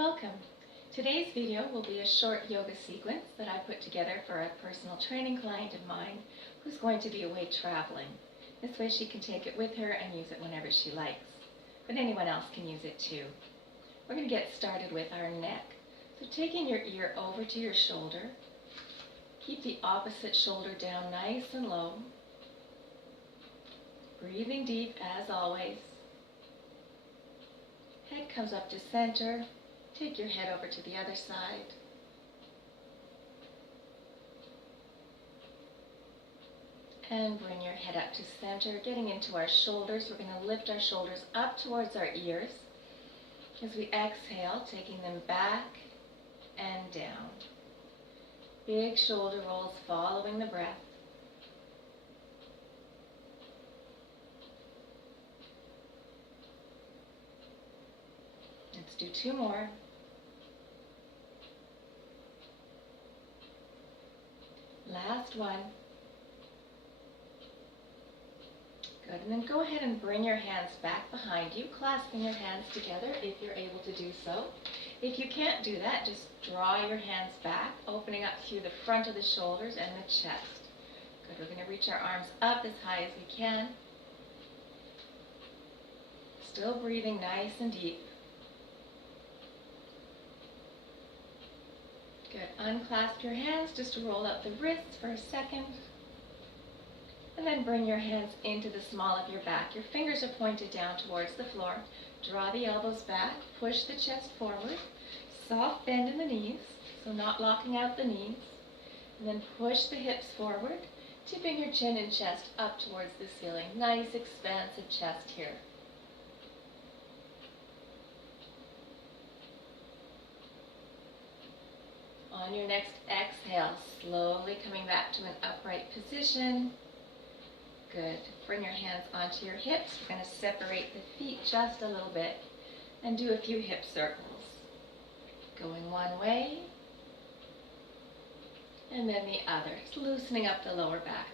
Welcome. Today's video will be a short yoga sequence that I put together for a personal training client of mine who's going to be away traveling. This way she can take it with her and use it whenever she likes. But anyone else can use it too. We're going to get started with our neck. So taking your ear over to your shoulder, keep the opposite shoulder down nice and low. Breathing deep as always. Head comes up to center. Take your head over to the other side. And bring your head up to center, getting into our shoulders. We're going to lift our shoulders up towards our ears. As we exhale, taking them back and down. Big shoulder rolls following the breath. Let's do two more. Last one. Good, and then go ahead and bring your hands back behind you, clasping your hands together if you're able to do so. If you can't do that, just draw your hands back, opening up through the front of the shoulders and the chest. Good, we're going to reach our arms up as high as we can. Still breathing nice and deep. Good. Unclasp your hands just to roll up the wrists for a second. And then bring your hands into the small of your back. Your fingers are pointed down towards the floor. Draw the elbows back. Push the chest forward. Soft bend in the knees, so not locking out the knees. And then push the hips forward, tipping your chin and chest up towards the ceiling. Nice expansive chest here. On your next exhale, slowly coming back to an upright position. Good. Bring your hands onto your hips. We're going to separate the feet just a little bit and do a few hip circles. Going one way and then the other. Loosening up the lower back.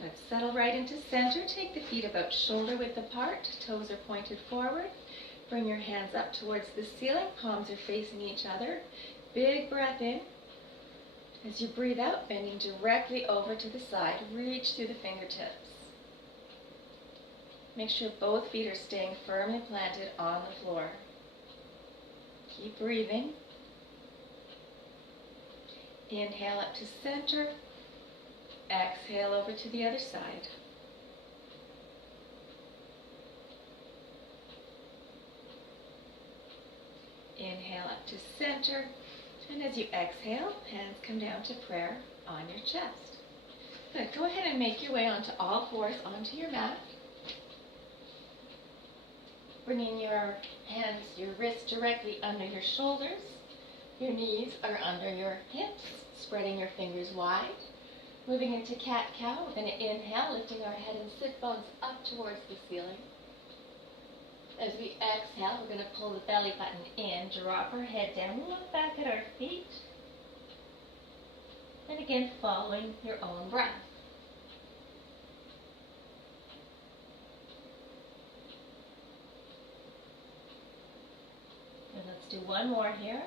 Good. Settle right into center. Take the feet about shoulder width apart. Toes are pointed forward. Bring your hands up towards the ceiling. Palms are facing each other. Big breath in. As you breathe out, bending directly over to the side. Reach through the fingertips. Make sure both feet are staying firmly planted on the floor. Keep breathing. Inhale up to center. Exhale over to the other side. Inhale up to center, and as you exhale, hands come down to prayer on your chest. Good. Go ahead and make your way onto all fours onto your mat. Bringing your hands, your wrists directly under your shoulders. Your knees are under your hips, spreading your fingers wide. Moving into cat-cow, we're going to inhale, lifting our head and sit bones up towards the ceiling. As we exhale, we're going to pull the belly button in, drop our head down, look back at our feet. And again, following your own breath. And let's do one more here.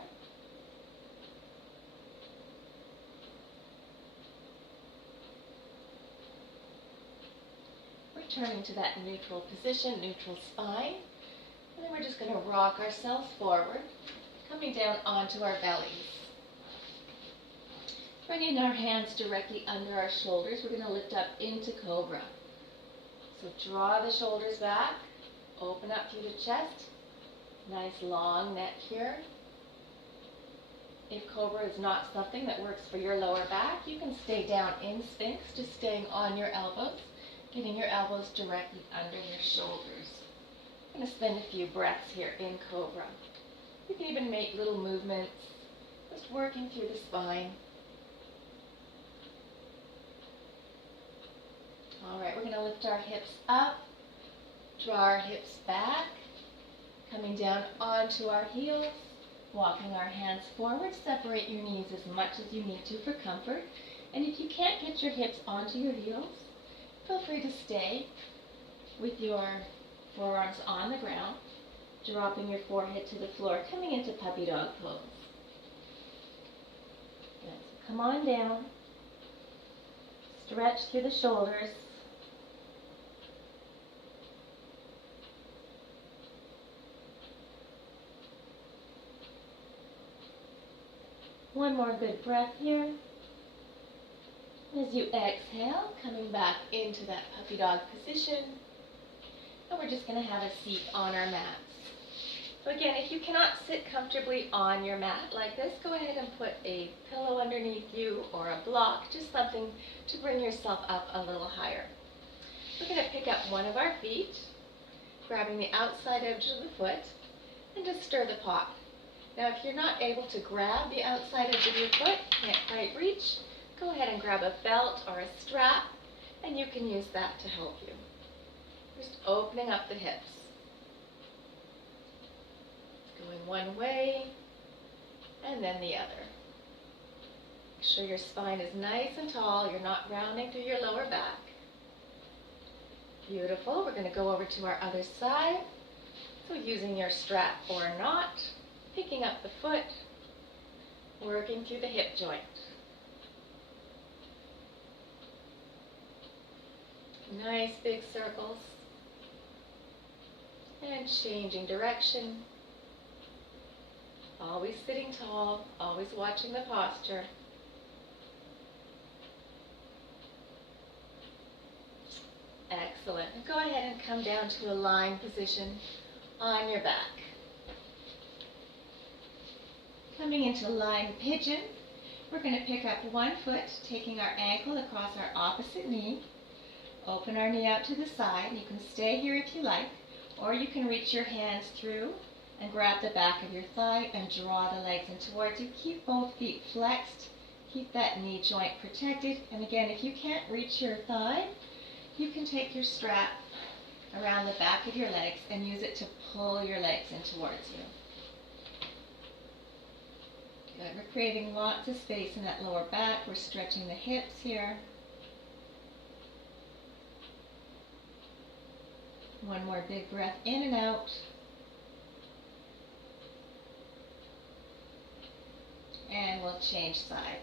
Returning to that neutral position, neutral spine. And then we're just going to rock ourselves forward, coming down onto our bellies. Bringing our hands directly under our shoulders, we're going to lift up into Cobra. So draw the shoulders back, open up through the chest. Nice long neck here. If Cobra is not something that works for your lower back, you can stay down in Sphinx, just staying on your elbows, getting your elbows directly under your shoulders. I'm going to spend a few breaths here in Cobra. You can even make little movements, just working through the spine. All right, we're going to lift our hips up, draw our hips back, coming down onto our heels, walking our hands forward. Separate your knees as much as you need to for comfort. And if you can't get your hips onto your heels, feel free to stay with your forearms on the ground. dropping your forehead to the floor, coming into puppy dog pose. Good. So come on down, stretch through the shoulders. One more good breath here. As you exhale, coming back into that puppy dog position. And we're just going to have a seat on our mats. So again, if you cannot sit comfortably on your mat like this, go ahead and put a pillow underneath you or a block, just something to bring yourself up a little higher. We're going to pick up one of our feet, grabbing the outside edge of the foot, and just stir the pot. Now if you're not able to grab the outside edge of your foot, can't quite reach, go ahead and grab a belt or a strap, and you can use that to help you. Just opening up the hips. Going one way, and then the other. Make sure your spine is nice and tall, you're not rounding through your lower back. Beautiful. We're going to go over to our other side. So using your strap or not, picking up the foot, working through the hip joint. Nice big circles. And changing direction. Always sitting tall, always watching the posture. Excellent. Go ahead and come down to a lying position on your back. Coming into lying pigeon, we're going to pick up one foot, taking our ankle across our opposite knee. Open our knee out to the side. You can stay here if you like, or you can reach your hands through and grab the back of your thigh and draw the legs in towards you. Keep both feet flexed. Keep that knee joint protected. And again, if you can't reach your thigh, you can take your strap around the back of your legs and use it to pull your legs in towards you. Good. We're creating lots of space in that lower back. We're stretching the hips here. One more big breath in and out. And we'll change sides.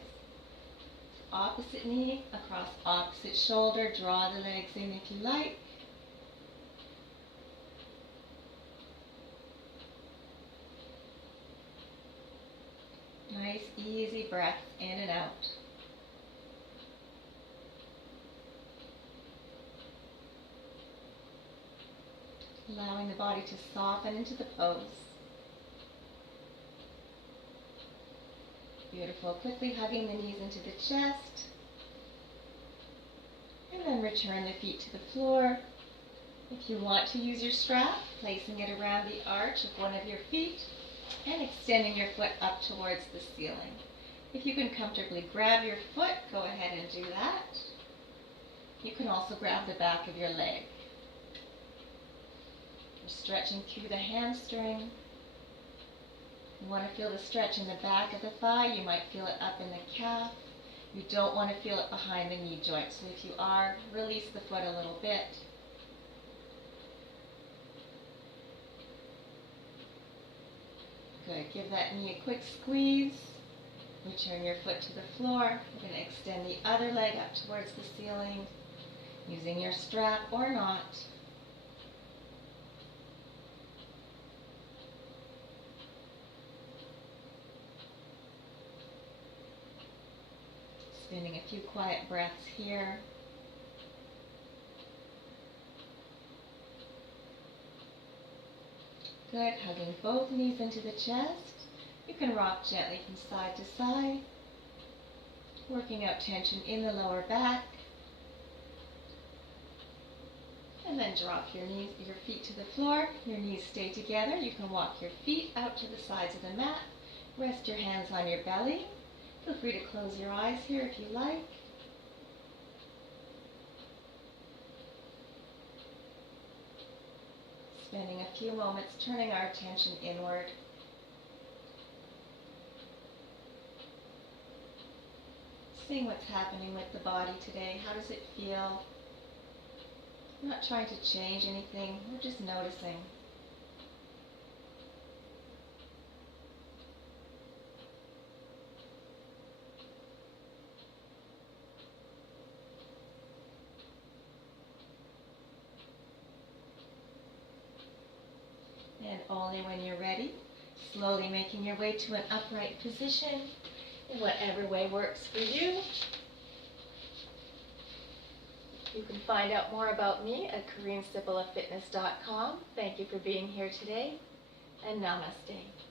Opposite knee across opposite shoulder. Draw the legs in if you like. Nice, easy breath in and out. Allowing the body to soften into the pose. Beautiful. Quickly hugging the knees into the chest. And then return the feet to the floor. If you want to use your strap, placing it around the arch of one of your feet and extending your foot up towards the ceiling. If you can comfortably grab your foot, go ahead and do that. You can also grab the back of your leg. You're stretching through the hamstring. You want to feel the stretch in the back of the thigh. You might feel it up in the calf. You don't want to feel it behind the knee joint. So if you are, release the foot a little bit. Good. Give that knee a quick squeeze. Return your foot to the floor. We're going to extend the other leg up towards the ceiling, using your strap or not. Spinning a few quiet breaths here. Good. Hugging both knees into the chest. You can rock gently from side to side, working out tension in the lower back. And then drop your feet to the floor. Your knees stay together. You can walk your feet out to the sides of the mat. Rest your hands on your belly. Feel free to close your eyes here if you like. Spending a few moments turning our attention inward. Seeing what's happening with the body today. How does it feel? I'm not trying to change anything. We're just noticing. only when you're ready. Slowly making your way to an upright position in whatever way works for you. You can find out more about me at KareenCibolaFitness.com. Thank you for being here today, and namaste.